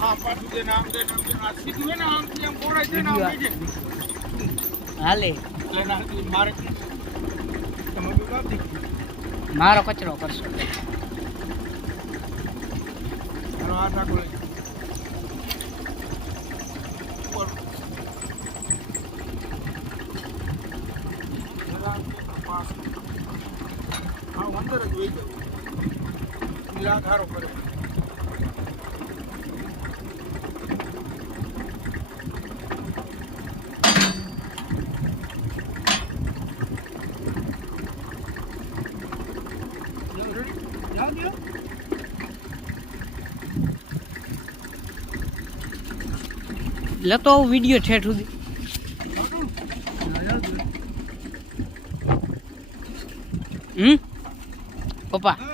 આ પાછું દે નામ દે આ સીધું હે ને આમ થી આમ કોરાઈ દે ને આમ બેજે હાલે એટલે ના મારે તમે બી કાપી મારો કચરો કરશો મારો હાથ આખો લઈ અંદર જ વહી જવું મિલા ધારો કરે લેતો વિડિયો ઠેઠ સુધી પપ્પા